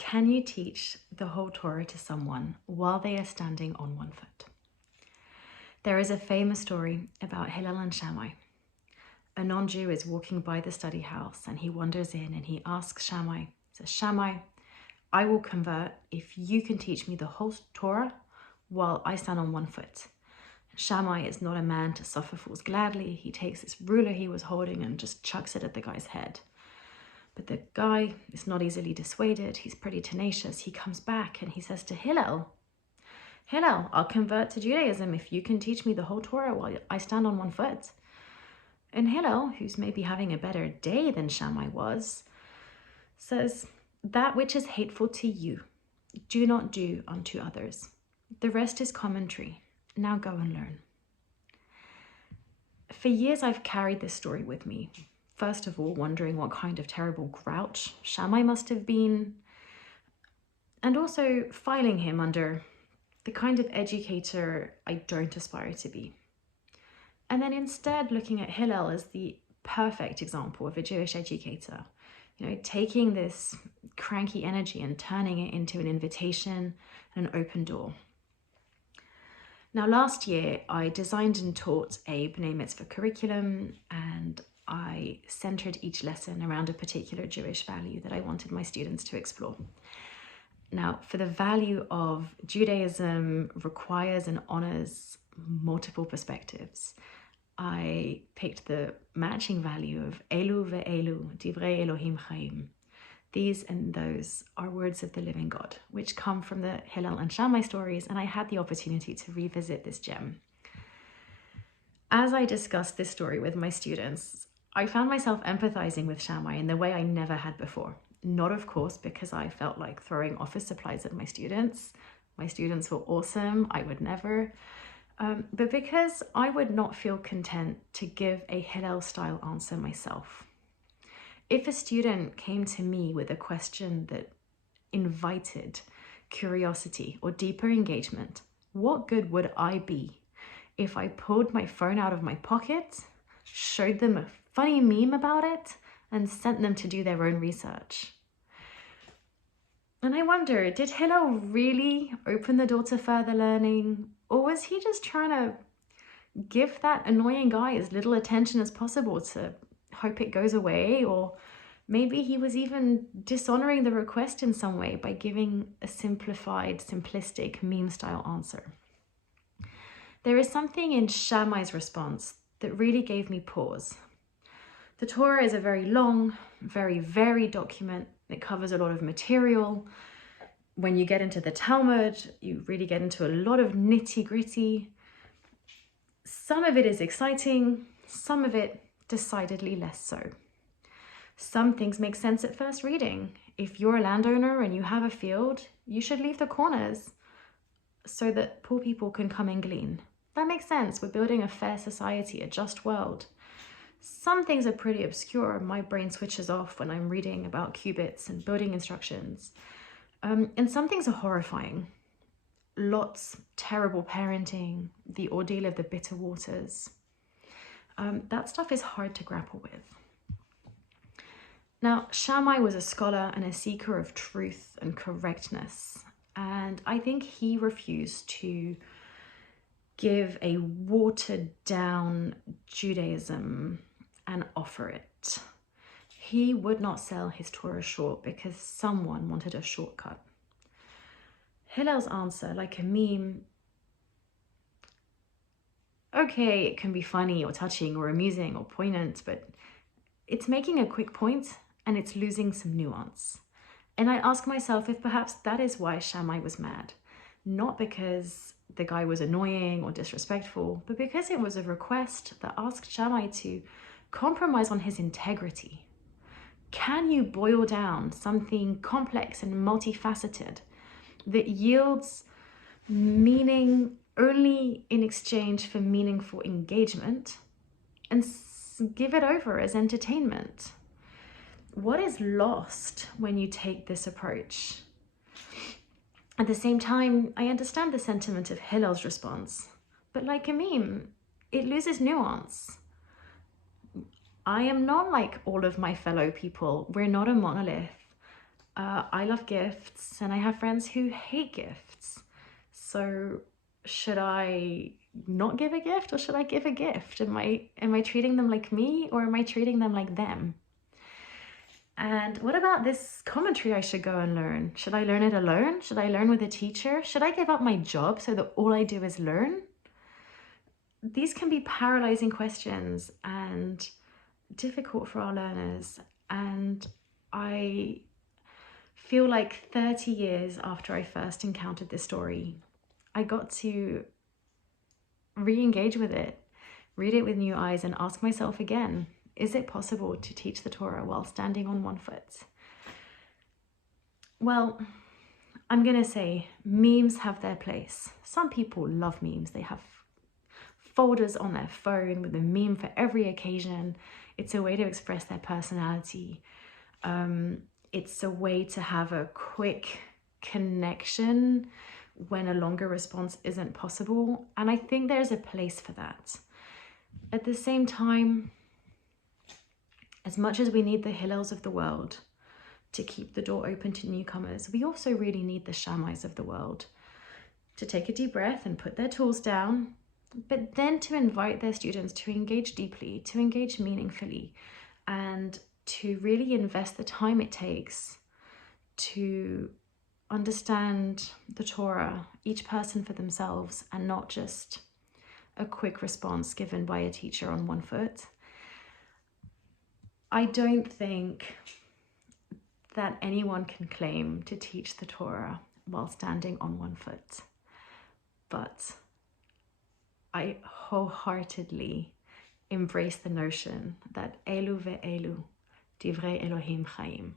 Can you teach the whole Torah to someone while they are standing on one foot? There is a famous story about Hillel and Shammai. A non-Jew is walking by the study house and he wanders in and he asks Shammai, says, Shammai, I will convert if you can teach me the whole Torah while I stand on one foot. Shammai is not a man to suffer fools gladly. He takes this ruler he was holding and just chucks it at the guy's head. But the guy is not easily dissuaded. He's pretty tenacious. He comes back and he says to Hillel, I'll convert to Judaism if you can teach me the whole Torah while I stand on one foot. And Hillel, who's maybe having a better day than Shammai was, says, that which is hateful to you, do not do unto others. The rest is commentary. Now go and learn. For years, I've carried this story with me. First of all, wondering what kind of terrible grouch Shammai must have been, and also filing him under the kind of educator I don't aspire to be. And then instead looking at Hillel as the perfect example of a Jewish educator, taking this cranky energy and turning it into an invitation and an open door. Now, last year, I designed and taught a B'nai Mitzvah curriculum, and I centered each lesson around a particular Jewish value that I wanted my students to explore. Now, for the value of Judaism requires and honors multiple perspectives, I picked the matching value of Elu ve'elu, divrei Elohim chaim. These and those are words of the living God, which come from the Hillel and Shammai stories, and I had the opportunity to revisit this gem. As I discussed this story with my students, I found myself empathizing with Shammai in the way I never had before. Not, of course, because I felt like throwing office supplies at my students. My students were awesome, I would never. But because I would not feel content to give a Hillel-style answer myself. If a student came to me with a question that invited curiosity or deeper engagement, what good would I be if I pulled my phone out of my pocket, showed them a funny meme about it, and sent them to do their own research? And I wonder, did Hillel really open the door to further learning, or was he just trying to give that annoying guy as little attention as possible to hope it goes away? Or maybe he was even dishonoring the request in some way by giving a simplified, simplistic, meme-style answer. There is something in Shammai's response that really gave me pause. The Torah is a very long, very varied document. It covers a lot of material. When you get into the Talmud, you really get into a lot of nitty-gritty. Some of it is exciting, some of it decidedly less so. Some things make sense at first reading. If you're a landowner and you have a field, you should leave the corners so that poor people can come and glean. That makes sense. We're building a fair society, a just world. Some things are pretty obscure. My brain switches off when I'm reading about qubits and building instructions. And some things are horrifying. Lot's terrible parenting, the ordeal of the bitter waters. That stuff is hard to grapple with. Now, Shammai was a scholar and a seeker of truth and correctness, and I think he refused to give a watered-down Judaism and offer it. He would not sell his Torah short because someone wanted a shortcut. Hillel's answer, like a meme, okay, it can be funny or touching or amusing or poignant, but it's making a quick point and it's losing some nuance. And I ask myself if perhaps that is why Shammai was mad. Not because the guy was annoying or disrespectful, but because it was a request that asked Shammai to compromise on his integrity. Can you boil down something complex and multifaceted that yields meaning only in exchange for meaningful engagement and give it over as entertainment? What is lost when you take this approach? At the same time, I understand the sentiment of Hillel's response, but like a meme, it loses nuance. I am not like all of my fellow people. We're not a monolith. I love gifts, and I have friends who hate gifts. So should I not give a gift, or should I give a gift? Am I treating them like me, or am I treating them like them? And what about this commentary I should go and learn? Should I learn it alone? Should I learn with a teacher? Should I give up my job so that all I do is learn? These can be paralyzing questions and difficult for our learners. And I feel like 30 years after I first encountered this story, I got to re-engage with it, read it with new eyes, and ask myself again, is it possible to teach the Torah while standing on one foot? Well, I'm gonna say memes have their place. Some people love memes. They have folders on their phone with a meme for every occasion. It's a way to express their personality. It's a way to have a quick connection when a longer response isn't possible. And I think there's a place for that. At the same time, as much as we need the Hillels of the world to keep the door open to newcomers, we also really need the Shammais of the world to take a deep breath and put their tools down, but then to invite their students to engage deeply, to engage meaningfully, and to really invest the time it takes to understand the Torah, each person for themselves, and not just a quick response given by a teacher on one foot. I don't think that anyone can claim to teach the Torah while standing on one foot, but I wholeheartedly embrace the notion that Elu ve'elu divrei Elohim chaim.